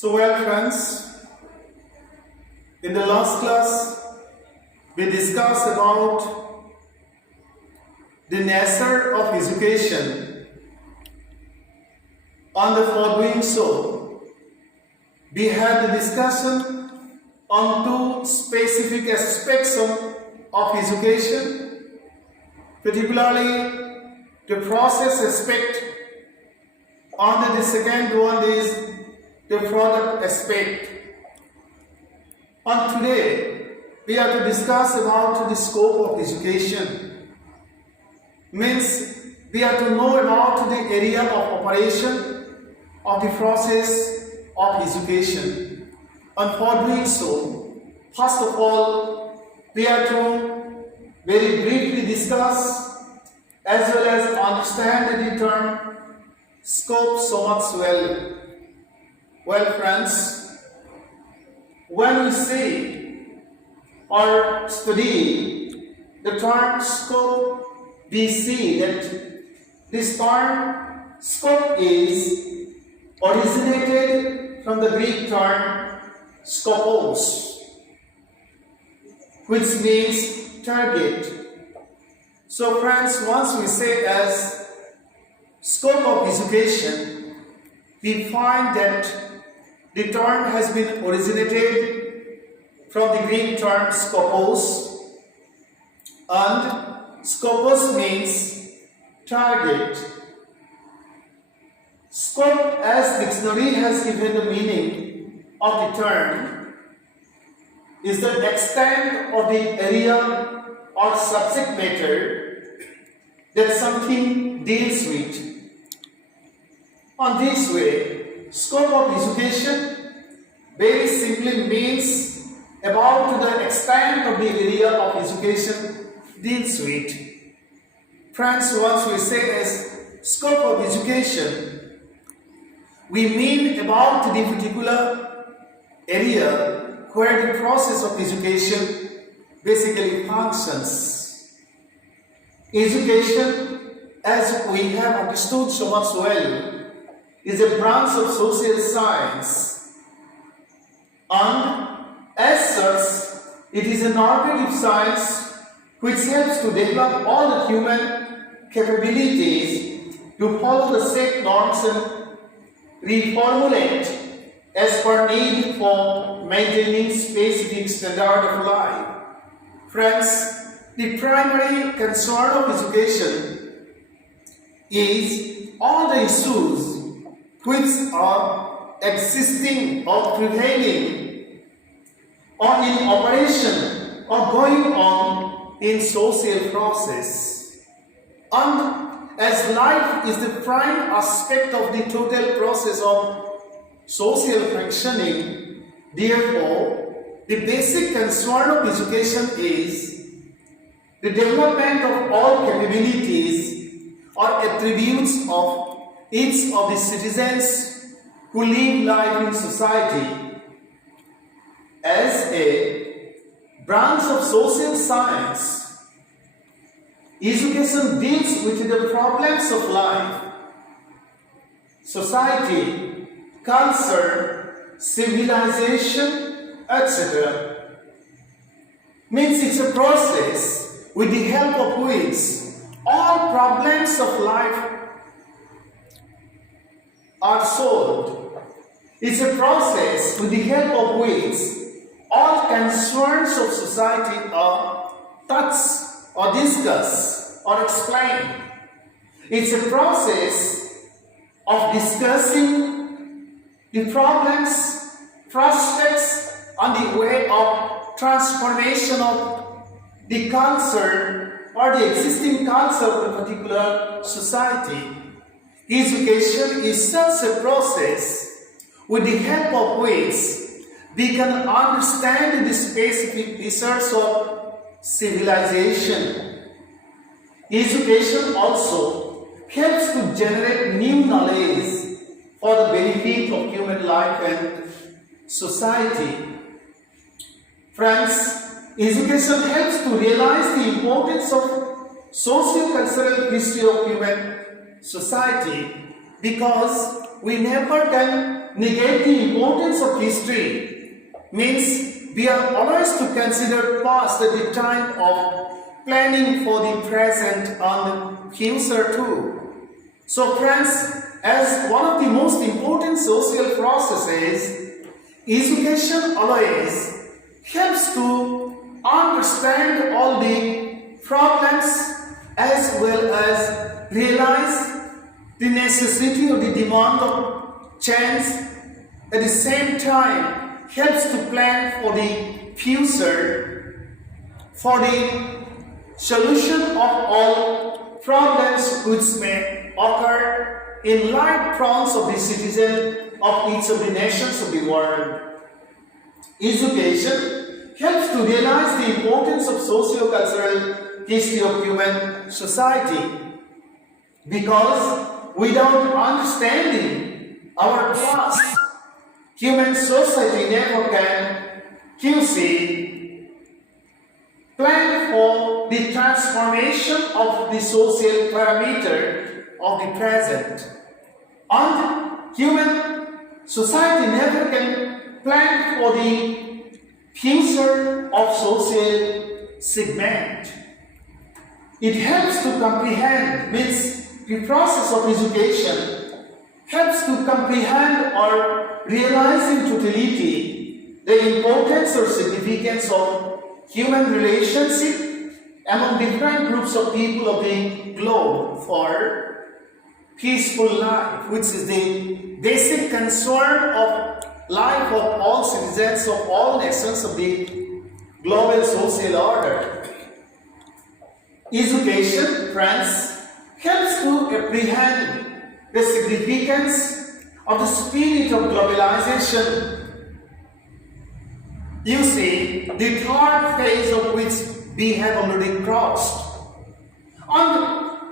Friends, in the last class, we discussed about the nature of education. For doing so, we had the discussion on two specific aspects of education, particularly the process aspect, and the second one is the product aspect. And today, we are to discuss about the scope of education. Means, we are to know about the area of operation of the process of education. And for doing so, first of all, we are to very briefly discuss as well as understand the term scope so much well. Friends, when we say or study the term scope, we see that this term scope is originated from the Greek term skopos, which means target. So friends, once we say as scope of education, we find that the term has been originated from the Greek term skopos, and skopos means target. Scope, as dictionary has given the meaning of the term, is the extent of the area or subject matter that something deals with. On this way, scope of education very simply means about the extent of the area of education deals with. Friends, once we say as scope of education, we mean about the particular area where the process of education basically functions. Education, as we have understood so much well, is a branch of social science, and as such, it is a normative science which helps to develop all the human capabilities to follow the set norms and reformulate as per need for maintaining specific standard of life. Friends, the primary concern of education is all the issues which are existing or prevailing or in operation or going on in social process. And as life is the prime aspect of the total process of social functioning, therefore, the basic concern of education is the development of all capabilities or attributes of each of the citizens who live life in society. As a branch of social science, education deals with the problems of life, society, culture, civilization, etc. Means it's a process with the help of which all problems of life are solved. It's a process with the help of which all concerns of society are touched or discussed or explained. It's a process of discussing the problems, prospects, and the way of transformation of the culture or the existing culture of a particular society. Education is such a process with the help of which we can understand the specific features of civilization. Education also helps to generate new knowledge for the benefit of human life and society. Friends, education helps to realize the importance of socio-cultural history of human society, because we never can negate the importance of history. Means we are always to consider past at the time of planning for the present and the future too. So friends, as one of the most important social processes, education always helps to understand all the problems as well as realize the necessity or the demand of change. At the same time, helps to plan for the future, for the solution of all problems which may occur in life fronts of the citizen of each of the nations of the world. Education helps to realize the importance of socio-cultural history of human society, because without understanding our past, human society never can plan for the transformation of the social parameter of the present. And human society never can plan for the future of social segment. It helps to comprehend, means the process of education helps to comprehend or realize in totality the importance or significance of human relationship among different groups of people of the globe for peaceful life, which is the basic concern of life of all citizens of all nations of the global social order. Education, friends, helps to apprehend the significance of the spirit of globalization. You see, the third phase of which we have already crossed.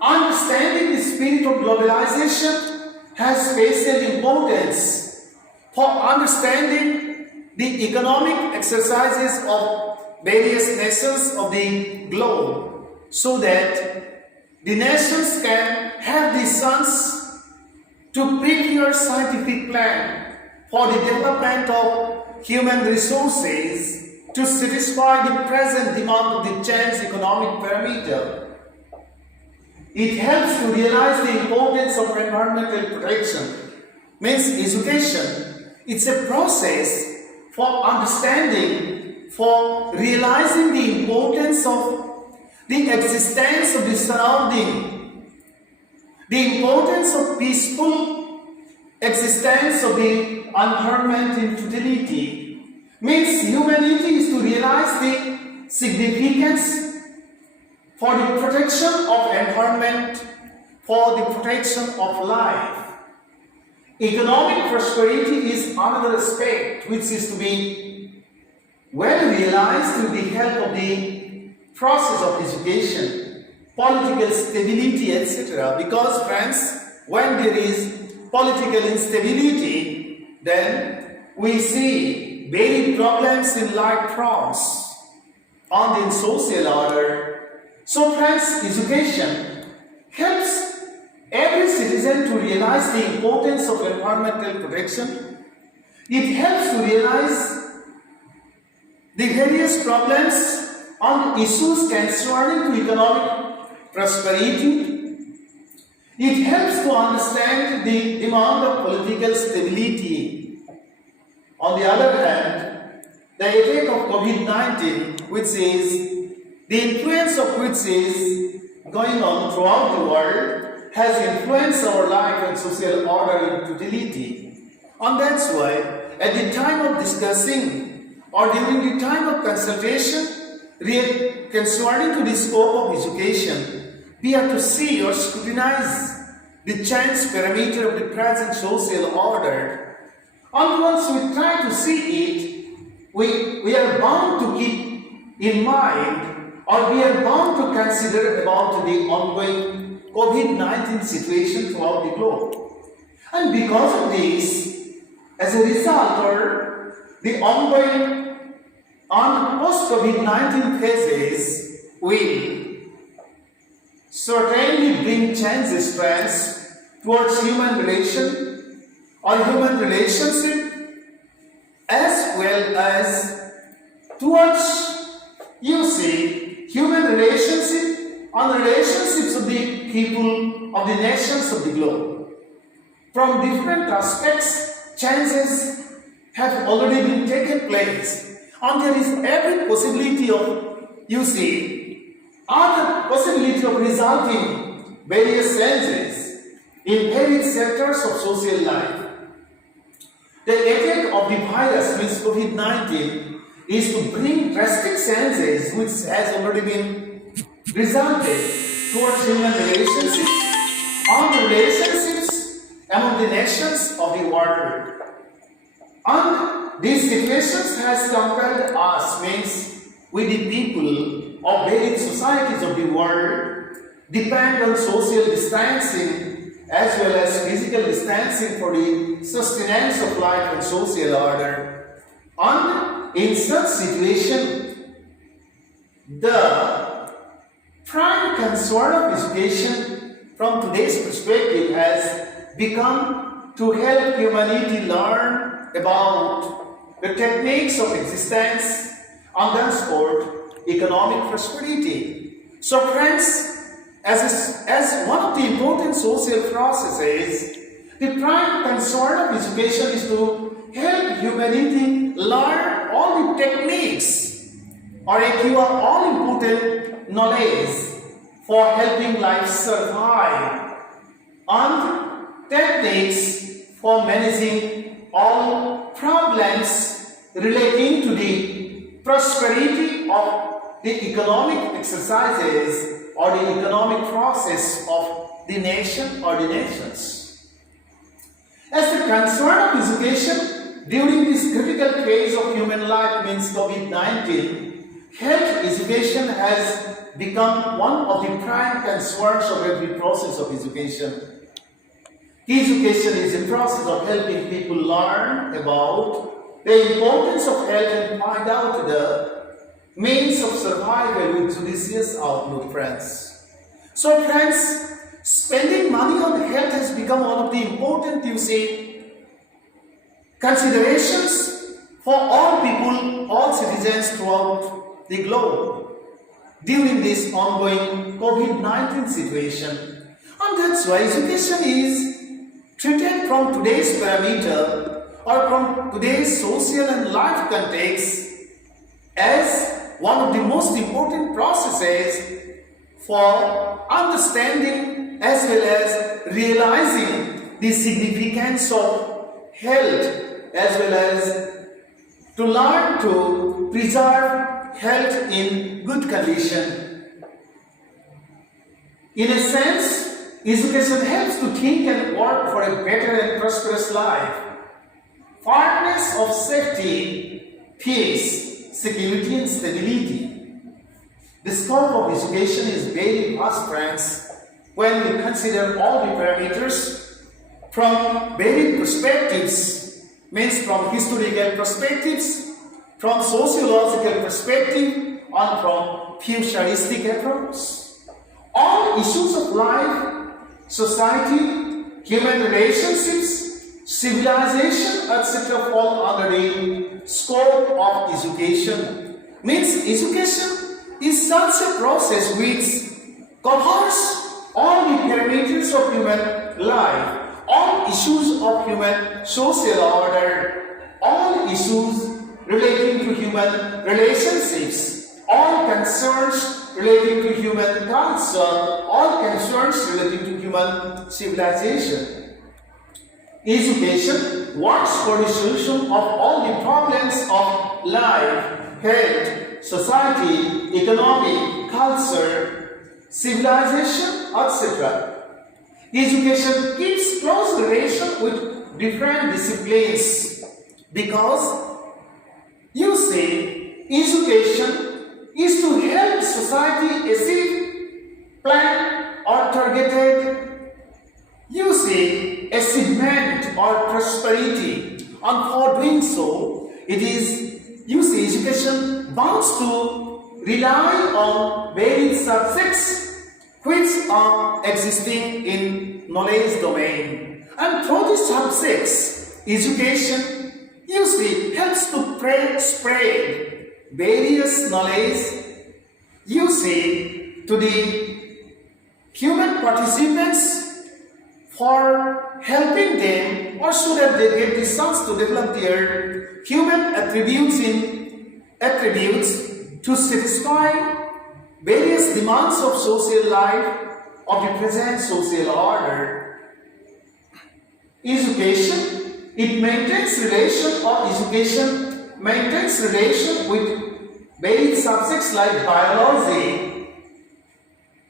Understanding the spirit of globalization has special importance for understanding the economic exercises of various nations of the globe, so that the nations can have the chance to prepare scientific plan for the development of human resources to satisfy the present demand of the changed economic parameter. It helps to realize the importance of environmental protection. Means education, it's a process for understanding, for realizing the importance of the existence of the surrounding, the importance of peaceful existence of the environment in totality. Means humanity is to realize the significance for the protection of environment, for the protection of life. Economic prosperity is another aspect which is to be well realized through the help of the process of education, political stability, etc. Because friends, when there is political instability, then we see varied problems in life fronts and in social order. So friends, education helps every citizen to realize the importance of environmental protection. It helps to realize the various problems and issues concerning to economic prosperity. It helps to understand the demand of political stability. On the other hand, the attack of COVID-19, which is the influence of which is going on throughout the world, has influenced our life and social order in totality. And that's why at the time of discussing or during the time of consultation concerning to the scope of education, we have to see or scrutinize the changed parameter of the present social order. And once we try to see it, we are bound to keep in mind, or we are bound to consider about the ongoing COVID-19 situation throughout the globe. And because of this, as a result, or the ongoing and post-COVID-19 phases will certainly bring changes, friends, towards human relation or human relationship, as well as towards, you see, human relationship on relationships of the people of the nations of the globe. From different aspects, changes have already been taken place, and there is every possibility of, you see, other possibility of resulting various changes in various sectors of social life. The attack of the virus, means COVID-19, is to bring drastic changes which has already been resulted towards human relationships and relationships among the nations of the world. And these situations has compelled us, means we the people of various societies of the world depend on social distancing as well as physical distancing for the sustenance of life and social order. And in such situation, the prime concern of education from today's perspective has become to help humanity learn about the techniques of existence and henceforth economic prosperity. So friends, as one of the important social processes, the prime concern of education is to help humanity learn all the techniques or acquire all important knowledge for helping life survive and techniques for managing all problems relating to the prosperity of the economic exercises or the economic process of the nation or the nations. As the concern of education during this critical phase of human life, means COVID-19, health education has become one of the prime concerns of every process of education. Education is a process of helping people learn about the importance of health and find out the means of survival with judicious outlook, friends. So, friends, spending money on health has become one of the important, you see, considerations for all people, all citizens throughout the globe during this ongoing COVID-19 situation. And that's why education is treated from today's parameter or from today's social and life context as one of the most important processes for understanding as well as realizing the significance of health, as well as to learn to preserve health in good condition. In a sense, education helps to think and work for a better and prosperous life. Fairness of safety, peace, security and stability. The scope of education is very vast, friends, when we consider all the parameters from varied perspectives, means from historical perspectives, from sociological perspective, and from futuristic approach. All issues of life, society, human relationships, civilization, etc. fall under the scope of education. Means education is such a process which covers all the parameters of human life, all issues of human social order, all issues relating to human relationships, all concerns relating to human culture, all concerns relating to human civilization. Education works for the solution of all the problems of life, health, society, economic, culture, civilization, etc. Education keeps close relation with different disciplines because, you see, education is to help society achieve planned or targeted, you see, achievement or prosperity. And for doing so, it is, you see, education bound to rely on varied subjects which are existing in knowledge domain. And through these subjects, education usually helps to spread various knowledge, you see, to the human participants for helping them or so that they get the chance to develop their human attributes to satisfy various demands of social life of the present social order. Education, it maintains relation with various subjects like biology,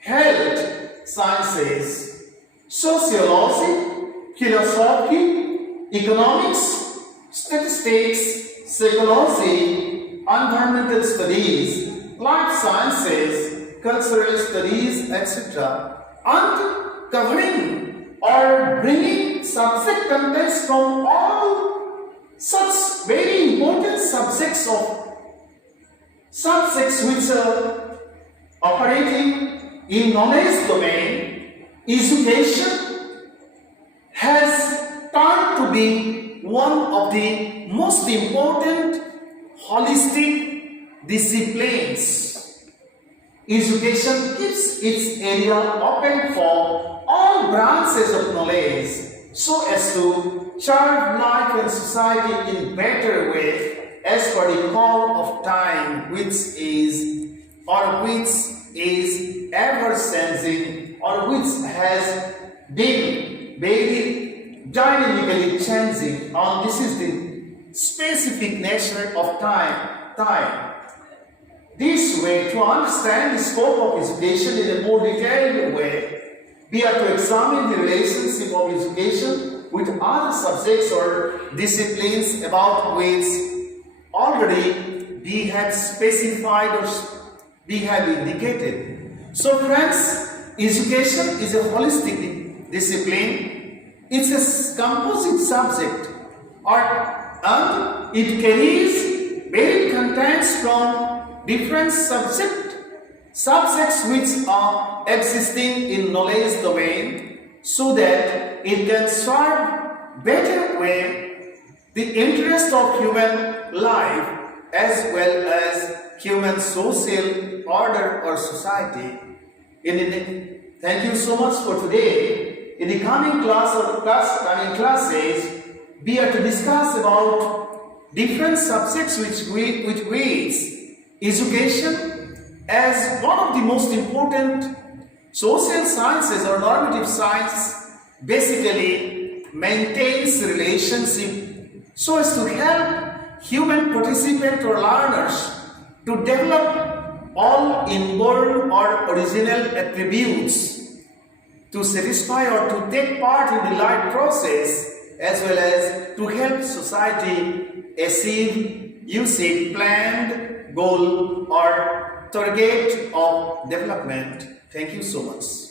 health sciences, sociology, philosophy, economics, statistics, psychology, environmental studies, life sciences, cultural studies, etc. And covering or bringing subject contents from all such very important subjects which are operating in knowledge domain, education has turned to be one of the most important holistic disciplines. Education keeps its area open for all branches of knowledge so as to serve life and society in better way as per the call of time which is ever changing or which has been very dynamically changing, and this is the specific nature of time. This way, to understand the scope of education in a more detailed way, we have to examine the relationship of education with other subjects or disciplines about which already we have specified or we have indicated. So friends, education is a holistic discipline. It's a composite subject and it carries varied contents from different subjects which are existing in knowledge domain so that it can serve better way the interest of human life as well as human social order or society. Thank you so much for today. In the coming classes, we are to discuss about different subjects which grades education as one of the most important social sciences or normative science basically maintains relationship so as to help human participant or learners to develop all inborn or original attributes to satisfy or to take part in the life process as well as to help society achieve planned goal or target of development. Thank you so much.